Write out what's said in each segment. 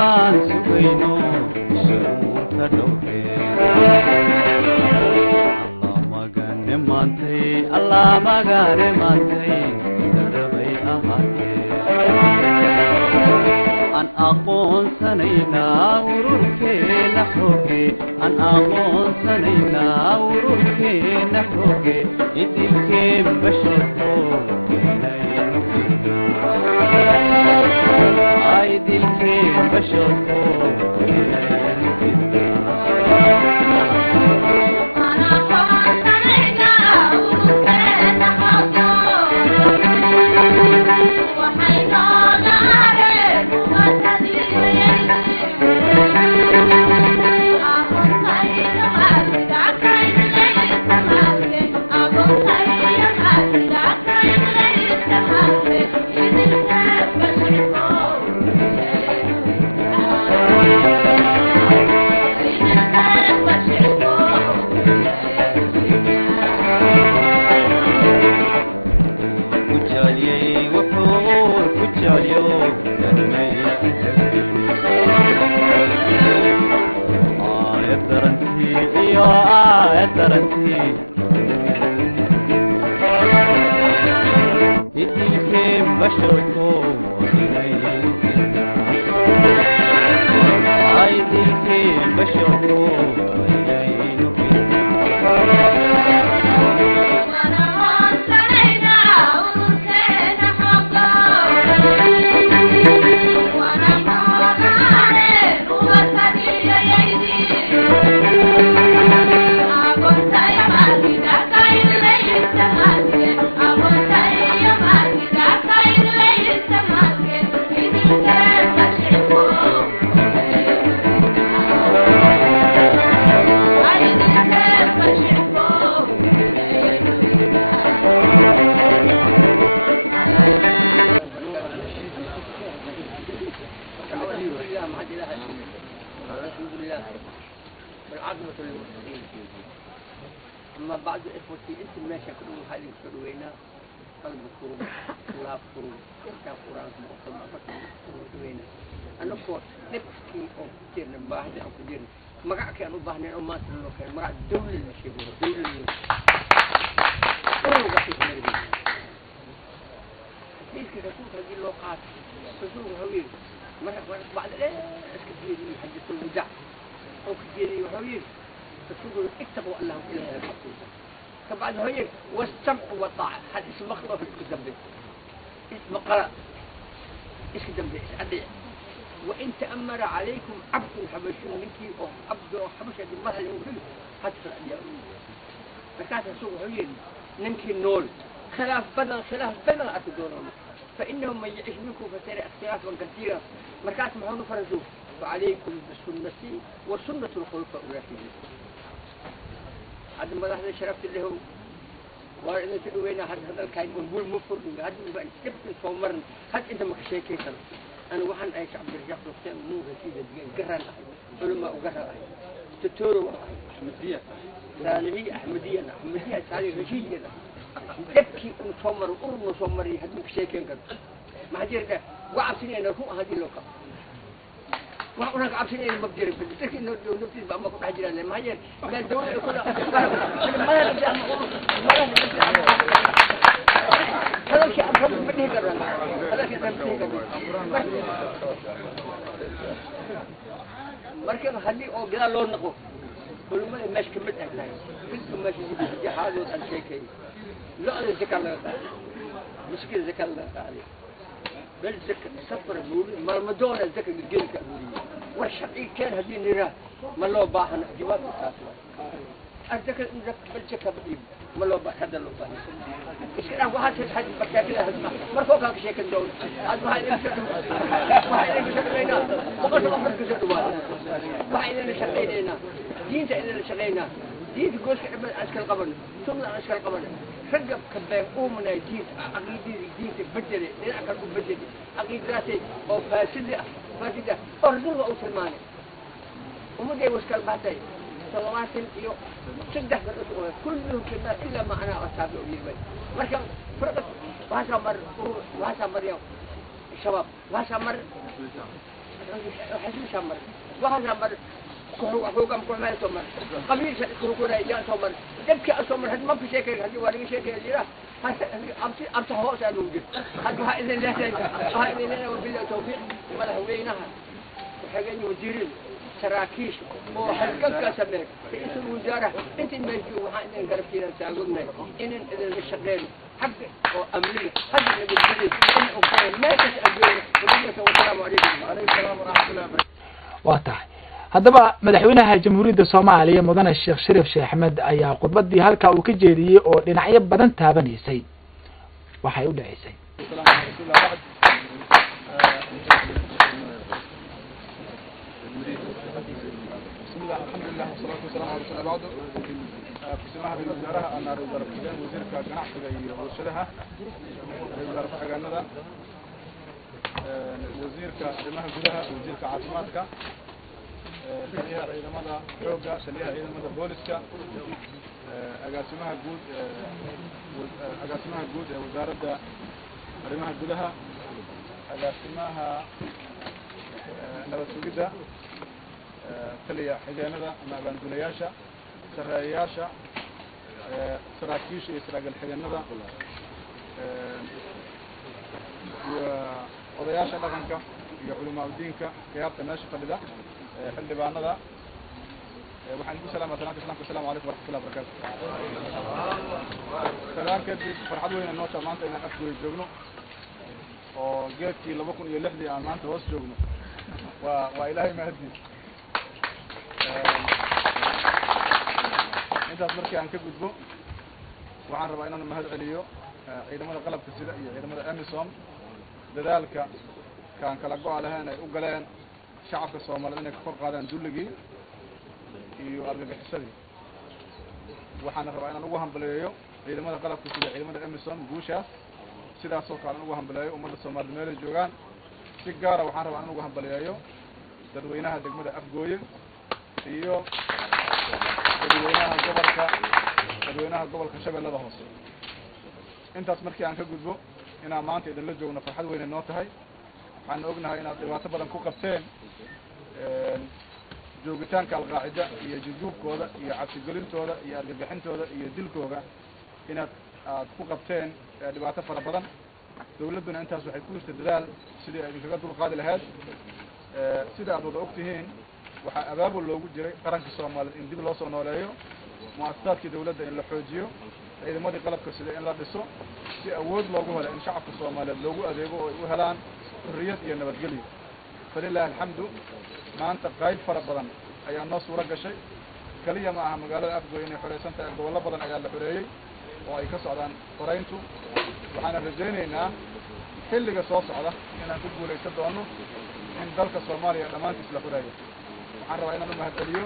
baan sugayno sharuurka dhowre Allah magane maantay darabay ahaatee an aqoonsanayna ururkeena xooge an aqoonsanayna ururkeena xooge idilkeen basharko keenaynu ay idilkeen basharko keenaynu أما بعض إخوتي أنتم ما شكروا هذه الكروينا قلب الكروب لا كروب كتاب قرآن مؤخر كروينا أنا كور نبكي أو كتير نباهد أو كتير مرة كانوا باهنا أو ما تلو كان مرة دولة المشيبور دولة كروب في المريض ليش كده كنت هذه اللوقات تزور هويل مرة بعد لا أسكتي حاجة الوداع أو كتير هويل تقول اكتبوا الله إلهي المقصود فبعد هيك والسمع والطاعة هذا اسم مخلوق في الذنب اسم قراء اسم ذنب اسم وإن تأمر عليكم عبد حبشي منك أو عبد حبشي الله يقول هذا الأديان فكانت سوء هيك نمكن نول خلاف بدل أتدورهم فإنهم من يعيش منكم فسير اختلافا كثيرا مركات محمد فرزوه فعليكم بسنتي وسنة الخلفاء الراشدين هذا ما هذا شرفت اللي هو وإذا تقولين هذا الكائن ونقول مفرد هذا ما كتبت صومرن هذا أنت ما كشيء كيسر أنا واحد أيش عبد الرزاق حسين مو غسيل قرن علماء وقرن تتورو أحمدية سالمية أحمدية سالم رشيد تبكي وصومر وقرن وصومري هذا ما كشيء كيسر ما هذي وعبسني أنا هو هذه اللقطة وهناك عبسين اللي مبدر في لكن نبتدي بقى ما كنت حجران ما هي قال دولة كلها ما نرجع هذا شيء أبغى بديه كذا هذا شيء بديه كذا مركب خلي أو جلا لون نقو كل ما مش كملت هنا كل ما شيء جهاز والشيء كي لا الذكر لا مشكلة الذكر لا عليه بل ذكر سفر نوري ما دون الذكر الجيل كنوري والشقي كان هذه النيرة ما لو باحنا جواب التاسع الذكر بالذكر بديم ما لو باح هذا لو باح إيش أنا واحد حد بكابيله هذا مرفوع كشيء كندول هذا ما هي ما شقينا وقت ما فرق جدوان ما هي شقينا دين إلى شقينا دين تقول كعبة أشكال قبل ثم أشكال قبل رجب كبير أمنا دين عقيدة دين تبدل لين أكل تبدل عقيدتي أو فاسدة أرجو أو سلمانة ومدي وسكال بعدين صلوات يو شدة بالأسبوع كلهم كنا إلا ما أنا أصحاب الأمير مركب فرقت وهذا مر يوم الشباب وهذا مر حسين شمر واحد شمر هو كم كل ما يسمر قبيل كل يا سمر تبكي أسمر هذا ما في شيء هذا ولا شيء كذا أمس هو سألوجي هذا هاي اللي هاي اللي وبالله توفيق ولا هو بينها وحاجين مديرين سراكيش وحلقك سمك رئيس الوزراء انت المجيء وحنا نقرب فينا ساقولنا ان الشغال حق امنيه حق بالجديد ان اوكي ما تسالون والسلام عليكم وعليكم السلام ورحمه الله وبركاته واتح haddaba madaxweynaha jamhuuriyadda Soomaaliya mudane Sheekh Shariif Sheekh Ahmed ayaa khudbadii halka uu ka jeediyay oo dhinacyo badan taabanaysay waxay u dhaceysay الحمد لله والصلاة والسلام على رسول الله بعده كسمها بالوزارة أنا وزارة الحجان وزير كجناح في ورشدها وزارة الحجان هذا وزير كجماعة جلها وزير كعاصماتك سليها إلى مدى حوجة سليها إلى مدى بوليسك أقاسمها جود وزارة رمها جلها أقاسمها نبت جدا تلي حجانة مع بندولياشة سراياشة سراكيش إسراق الحجانة وضياشة لغنك علماء دينك كيابت الناشفة لذا حل بانا ذا وحنقول سلام السلام عليكم ورحمة الله وبركاته سلام كدي فرحدوا هنا النوشة مانتا إنا أفكوا يجوغنو وجيتي لبكون يلحدي عن مانتا وس جوغنو وإلهي مهدي intaas markii aan ka gudbo waxaan rabaa inaan mahad celiyo ciidamada qalabka sida iyo ciidamada AMISOM dadaalka kan kala go'an lahayn ay u galeen shacabka Soomaaliyeed inay ka kor qaadaan dulligii iyo argagixisadii waxaan rabaa inaan ugu hambaleeyo ciidamada qalabka sida ciidamada AMISOM guushaas sidaas oo kale ugu hambaleeyo ummadda Soomaaliyeed meel ay joogaan si gaar ah waxaan rabaa inaan ugu hambaleeyo dadweynaha degmada Afgooye iyo dadweynaha gobolka Shabeellada Hoose intaas markii aan ka gudbo inaan maanta idin la joogno farxad weyn inoo tahay waxaan ognahay inaad dhibaato badan ku qabteen joogitaanka alqaacida iyo jujuubkooda iyo cabsigelintooda iyo argagixintooda iyo dilkooda inaad ku qabteen dhibaato fara badan dawladduna intaas waxay ku jirtay dadaal sidii ay idinkaga dulqaadi lahayd sida aad wada ogtihiin waxaa abaabul loogu jiray qaranka Soomaaliyeed in dib loo soo nooleeyo mu'assasaadkii dawladda in la xoojiyo ciidamadii qalabka sida in la dhiso si awood loogu helo in shacabka Soomaaliyeed loogu adeego oo ay u helaan xurriyad iyo nabadgelyo falillahi alxamdu maanta qayb fara badan ayaa noo suura gashay kaliya ma aha magaalada Afgooye inay xoreysan tahay gobollo badan ayaa la xoreeyey oo ay ka socdaan qorayntu waxaan rajaynaynaa xilliga soo socda inaan ku guulaysan doono in dalka Soomaaliya dhammaantiis la xoreeyo waxaan rabaa inaan u mahadceliyo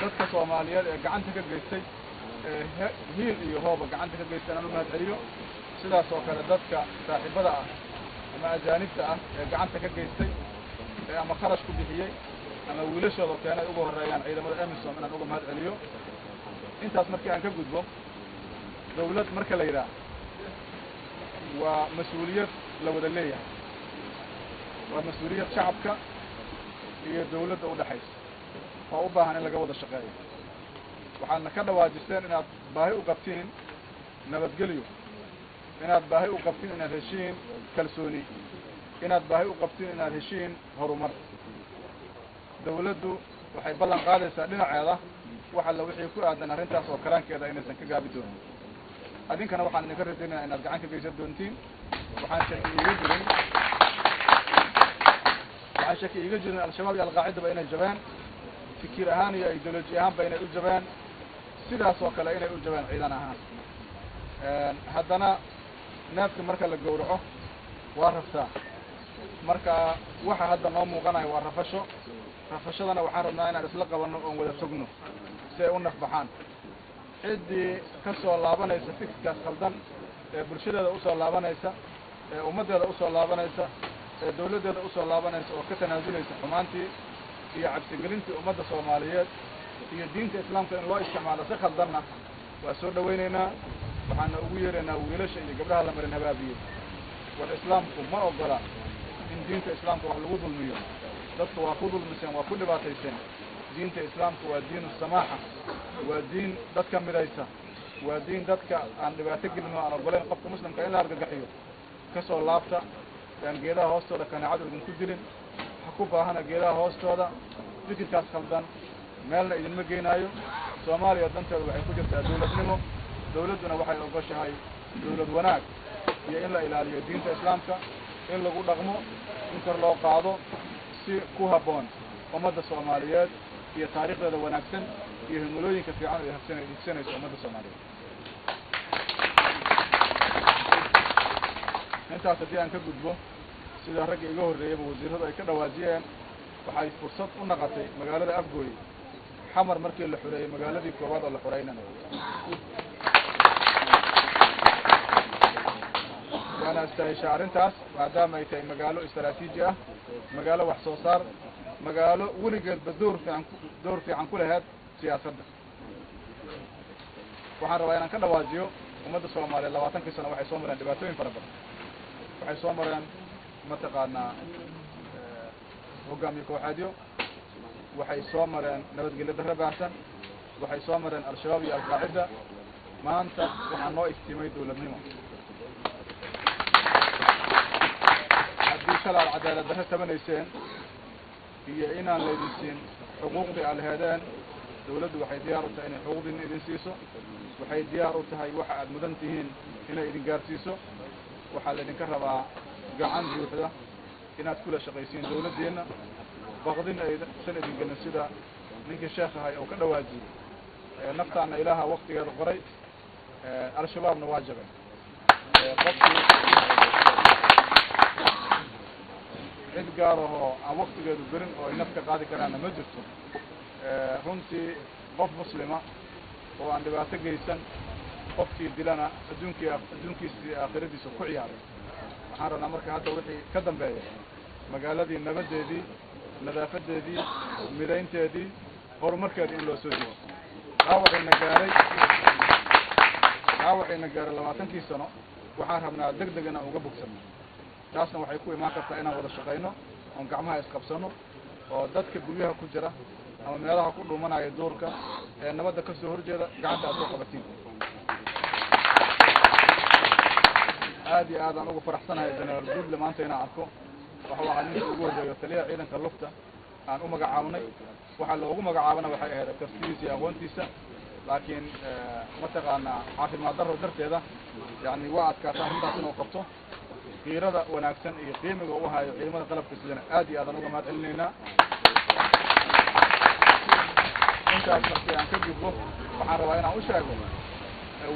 dadka Soomaaliyeed ee gacanta ka geystay hiil iyo hooba gacanta ka geystay inaan u mahadceliyo sidaas oo kale dadka saaxiibada ah ama ajaanibta ah ee gacanta ka geystay ee ama kharash ku bixiyey ama wiilashooda keenay ugu horeeyaan ciidamada AMISOM inaan uga mahadceliyo intaas markii aan ka gudbo dawlad marka la yiraahdo waa mas'uuliyad la wada leeyahay ومسؤولية شعبك هي دولة أو دحيس فأوبها إن لجواد الشقائق وحنا كنا واجسين إن باهي وقفتين نبتجليو إن باهي وقفتين إن هشين كلسوني إن باهي وقفتين إن هشين هرمر دولته وحيبلغ قادة سألنا عياده وحلا وحي كل عندنا رنتاس وكران كذا إن سنك جابدون أدين كنا وحنا نكرر دينا إن الجعان كبير دونتين وحنا شكل يجرين عشان كي يجري الشباب القاعدة بين الجبان فكر هاني أيديولوجي هان بين الجبان سيدا سوق لين الجبان عيدنا هان هذانا نفس مركز الجورعه ورفته مركز واحد هذا نوم وقنا ورفشه رفشنا وحاربنا أنا رسلقة ولا سجنه سيقولنا في بحان عدي كسر الله بنا يسفك كاس خلدان برشلة أوصل الله بنا يسا ومدة أوصل الله بنا يسا الدولة ده أصل الله بناس وكتنا نازلين سحمانتي هي عبس جرينتي ومدة صوماليات هي دين الإسلام كان الله استعمال سخل ضنا وأسود ويننا وحنا ويرنا ويلش اللي قبلها لما رنها بابيه والإسلام ما أقبله in diinta islaamka wax lagu dulmiyo dadka waa ku dulmiseen waa ku dhibaatayseen diinta islaamka waa diinu samaaxa waa diin dadka midaysa waa diin dadka aan dhibaato gelin oo aan ogoleyn qofka muslimka in la argagaxiyo kasoo laabta aan geedaha hoostooda kanaacadu idinku dilin waxa ku baahana geedaha hoostooda fikirkaas khaldan meelna idinma geynaayo soomaaliya danteedu waxay ku jirtaa dawladnimo dawladduna waxay ogoshahay dawlad wanaag iyo in la ilaaliyo diinta islaamka in lagu dhaqmo in kor loo qaado si ku habboon ummadda soomaaliyeed iyo taariikhdeeda wanaagsan iyo himilooyinka fiican ay higsanayso ummadda soomaaliyeed intaas haddii aan ka gudbo sida ragga iga horreeyaba wasiirradu ay ka dhawaajiyeen waxay fursad u naqatay magaalada afgooy xamar markii la xureeyey magaaladii koowaad oo la xureynanayo waana istahisha arrintaas maadaama ay tahay magaalo istaraatiiji ah magaalo wax soo saar magaalo weligeedba door fiican ku lahayd siyaasadda waxaan rabaa inaan ka dhawaajiyo ummadda soomaaliyeed 20 sano waxay soo mareen dhibaatooyin fara badan waxay soo mareen mataqaanaa hogaamiye kooxeedyo waxay soo mareen nabadgelyo darro baahsan waxay soo mareen al-shabaab iyo al-qaacida maanta waxaa noo iftiimay dawladnimo haddii shalay cadaalad darro tabanayseen iyo inaan laydin siin xuquuqdii aad laheedeen dawladdu waxay diyaar u tahay inay xuquuqdiina idin siiso waxay diyaar u tahay waxa aad mudan tihiin inay idin gaarsiiso waxaa laydinka rabaa gacan buuxda inaad kula shaqaysiin dawladdeenna baqdin aysan idin gelin sida ninkii sheekh ahay oo ka dhawaajiyey naftaana ilaaha waqtigeeda qoray al-shabaabna waa jabay qofkii cid gaar ahoo aan waqtigeedu gelin oo ay nafka qaadi karaanna ma jirto runtii qof muslima oo aan dhibaato geysan qofkii dilana adduunkiisii aakhiradiisa ku ciyaaray waxaan rabnaa marka hadda wixii ka dambeeya magaaladii nabadeedii nadaafadeedii midaynteedii horumarkeedii in loo soo jeedo dhaawacayna gaaray 20 sano waxaan rabnaa degdeg inaan uga bogsano taasna waxay ku imaan kartaa inaan wada shaqayno oon gacmaha isqabsano oo dadka guryaha ku jira ama meelaha ku dhuumanaya duurka ee nabadda ka soo horjeeda gacanta aad soo qabatiin aad iyo aad aan ugu faraxsanahay jenaraal guudle maanta inaan arko waxa ahaa ninka ugu horreeyo taliyaha ciidanka lufta aan u magacaabnay waxaa loogu magacaabana waxay ahayd kartidiisa iyo aqoontiisa laakiin mataqaanaa caafimaad darro darteeda yani waa adkaata arrintaas inuu qabto qiirada wanaagsan iyo qiimiga u hayo ciidamada qalabka sidana aad iyo aadaan uga mahad celinaynaa intaas markii aan ka gudbo waxaan rabaa inaan u sheego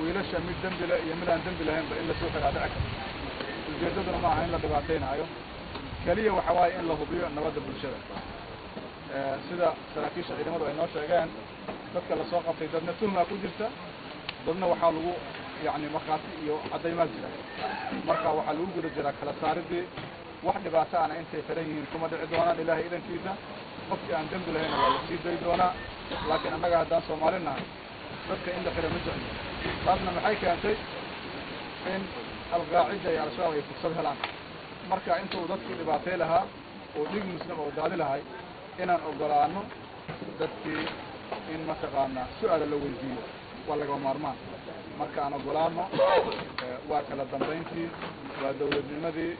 wiilasha mid dembi leh iyo mid aan dembi lahaynba in lasoo xiraa dhici karto ujeeddaduna ma aha in la dhibaataynaayo keliya waxa waaye in la hubiyo nabadda bulshada sida saraakiisha ciidamadu ay noo sheegeen dadka lasoo qabtay dadna tuhmaa ku jirta dadna waxaa lagu yani markhaati iyo caddaymaa jira marka waxaa lagu guda jiraa kala saaridii wax dhibaato ana intay xiran yihiin kuma dhici doonaan ilaahay idankiisa qofkii aan dembi lahayna waa la sii dayi doonaa laakiin annaga haddaan Soomaali nahay dadka in la xiro ma jeclo taasna maxay keentay in al-qaacida iyo al-shabaab ay fursad helaan marka intuu dadkii dhibaatay lahaa oo dhig muslim oo daadi lahay inaan ogolaano dadkii in mataqaanaa su-aala la weydiiyo waa lagama maarmaan marka aan ogolaano waa kala dambayntii waa dawladnimadii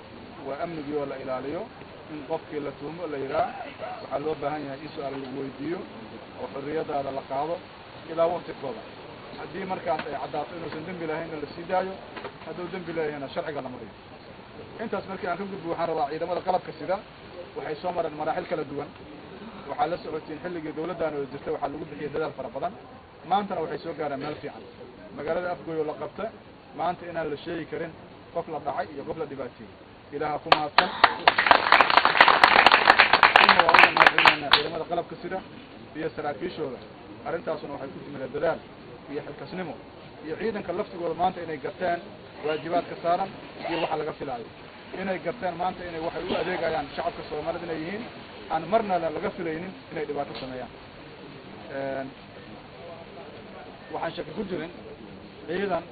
waa amnigii oo la ilaaliyo in qofkii la tuumo la yidhaah waxaa loo baahan yahay in su-aal lagu weydiiyo oo xorriyadaada la qaado ilaa waqti kooban haddii markaas ay caddaato inuusan dembi lahaynna la sii daayo hadduu dembi leeyahayna sharciga la mariyo intaas markii aan ka gudbo waxaan rabaa ciidamada qalabka sida waxay soo mareen maraaxil kala duwan waxaa la socotiin xilligii dawladdan oo jirtay waxaa lagu bixiyay dadaal fara badan maantana waxay soo gaareen meel fiican magaalada afgooy oo la qabta maanta inaan la sheegi karin qof la dhacay iyo qof la dhibaateeyey ilaaha ku mahadsan ina waa uga mahadcelinaynaa ciidamada qalabka sida iyo saraakiishooda arrintaasuna waxay ku timid dadaal iyo xilkasnimo iyo ciidanka laftigooda maanta inay garteen waajibaadka saaran iyo waxa laga filaayo inay garteen maanta inay waxay u adeegayaan shacabka Soomaaliyeed inay yihiin aan marna laga filaynin inay dhibaato sameeyaan waxaan shaki ku jirin ciidan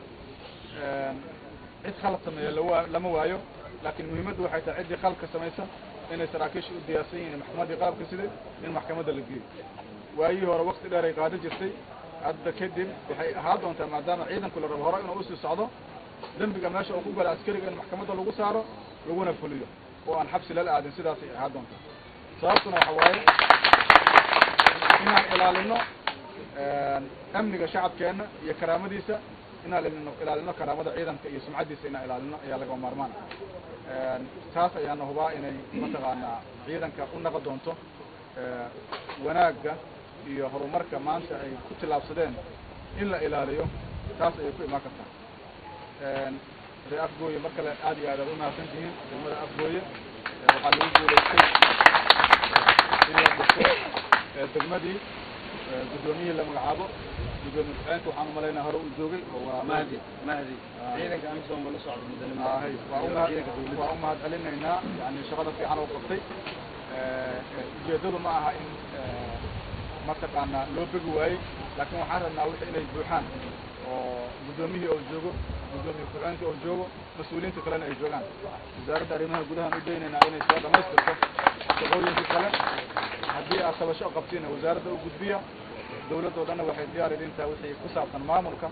cid khalad sameeya lama waayo لكن مهمته waxay tahay cidii qalka samaysan inay saraakiisha u diyaarsan yihiin maxkamadda qalabka sida in maxkamadda la geeyo waayii hore waqti dheer ay qaadan jirtay hadda kadib waxay ahaan doontaa maadaama ciidanku la rabo hore inuu u sii socdo dambiga meesha uu ku gala askariga in maxkamadda lagu saaro laguna fuliyo oo aan xabsi la aadin sidaas ay ahaan doontaa sababtuna waxa waaye inaan ilaalino amniga shacabkeena iyo karaamadiisa inaan ilaalino karaamada ciidanka iyo sumcadiisa inaan ilaalino ayaa laga maarmaan taas ayaana hubaa inay mataqaanaa ciidanka u noqon doonto wanaagga iyo horumarka maanta ay ku tilaabsadeen in la ilaaliyo taas ayay ku imaan kartaa ree afgooye mar kale aad iyo aad u mahadsan tihiin degmada afgooye waxaa lagu guulaystay in la dhisto degmadii guddoomiyihii la magacaabo gudoomiye ku-xigeenka waxaan umalaynaa hore uu joogay oo waa mahdi ciidanka amisom baa la socda mudane waa u mahad celinaynaa yani shaqada fiican oo qabtay ujeedadu ma aha in mataqaanaa loo begi waayey laakiin waxaan rabnaa wixii inay buuxaan oo guddoomiyihii oo joogo gudoomiye ku-xigeenka oo joogo mas-uuliyiinta kalena ay joogaan wasaaradda arrimaha gudahaan u daynaynaa inay soo dhamaystirto shaqooyinka kale haddii aad tabasho qabtiin wasaaradda u gudbiya dawladda oo dhanna waxay diyaar idin tahay wixii ku saabsan maamulka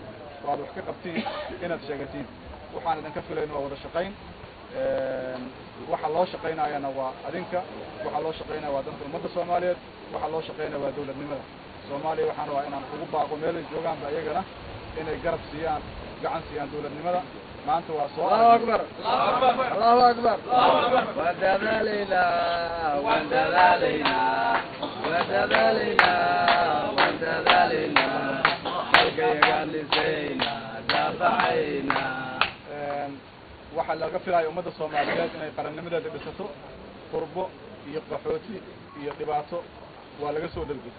oo aad wax ka qabtiin inaad sheegatiin waxaan idinka filayno waa wada shaqayn waxa loo shaqaynayana waa adinka waxa loo shaqaynaya waa dadka ummadda Soomaaliyeed waxa loo shaqaynaya waa dawladnimada Soomaaliya waxaan waa inaan ugu baaqo meel ay joogaan ayagana inay garab siiyaan gacan siiyaan dawladnimada maanta waa soo Allahu akbar Allahu akbar wadadalina wadadalina wadadalina wadadalina halkayagalisayna dafacayna waxaa laga filayo ummadda Soomaaliyeed inay qarannimadeeda dhisato qurbo iyo qaxooti iyo dhibaato waa laga soo dalbay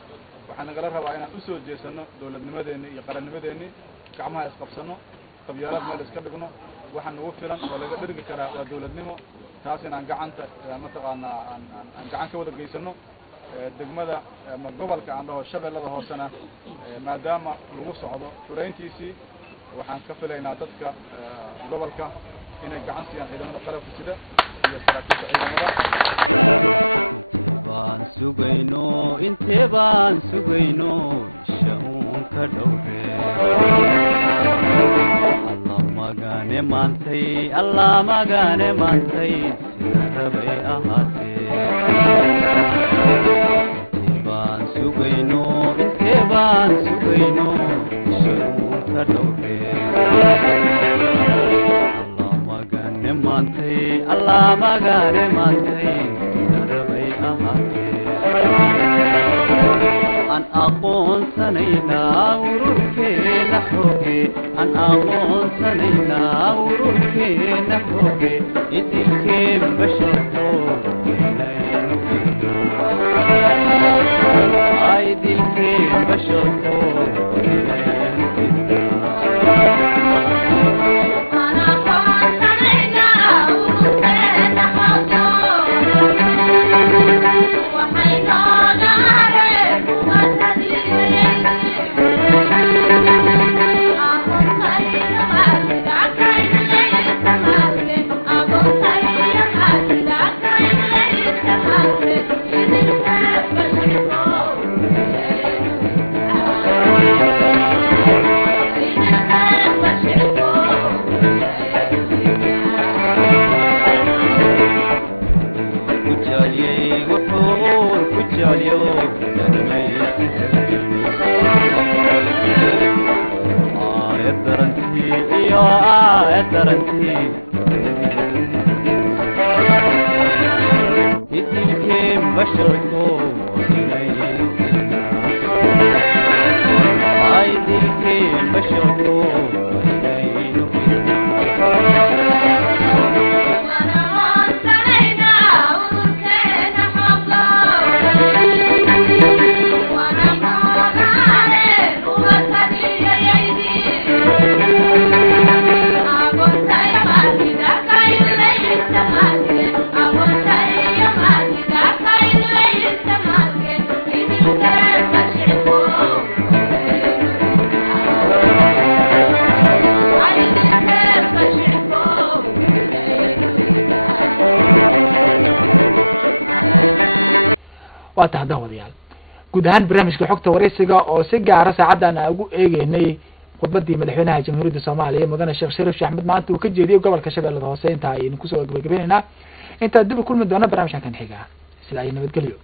waxaan nagala rabaa inaan u soo jeesano dawladnimadeena iyo qarannimadeena gacmaha isqabsano qabyaalad meel iska dhigno waxaan ugu filan oo laga dhirgi karaa waa dawladnimo taas inaan gacanta mataqaanaa aan gacan ka wada geysano degmada ama gobolka aan dhaho shabeellada hoosena maadaama lagu socdo xureyntiisii waxaan ka filaynaa dadka gobolka inay gacan siiyaan ciidamada qalabka sida iyo saraakiisha ciidamada intee baan sugayno shaun ka dhowre alla magane maantay sida rabay ahaatee intee baan sugayno shaun ka dhowre alla magane maantay sida rabay ahaatee an aqoonsanaynaa ururkeena xooge an aqoonsanaynaa ururkeena xooge idilkeen basharko inaynu idilkeen basharko I'm waa tahda wadayaal guud ahaan barnaamijka xogta wareysiga oo si gaara saacadan aan ugu eegeynay khudbadii madaxweynaha jamhuuriyadda Soomaaliya mudane Sheekh Shariif Sheekh Axmed maanta uu ka jeediyay gobolka Shabeellaha Hoose inta aynu ku soo gabagabeynaa inta dib u kulmi doona barnaamijkan xiga sida ay nabadgelyo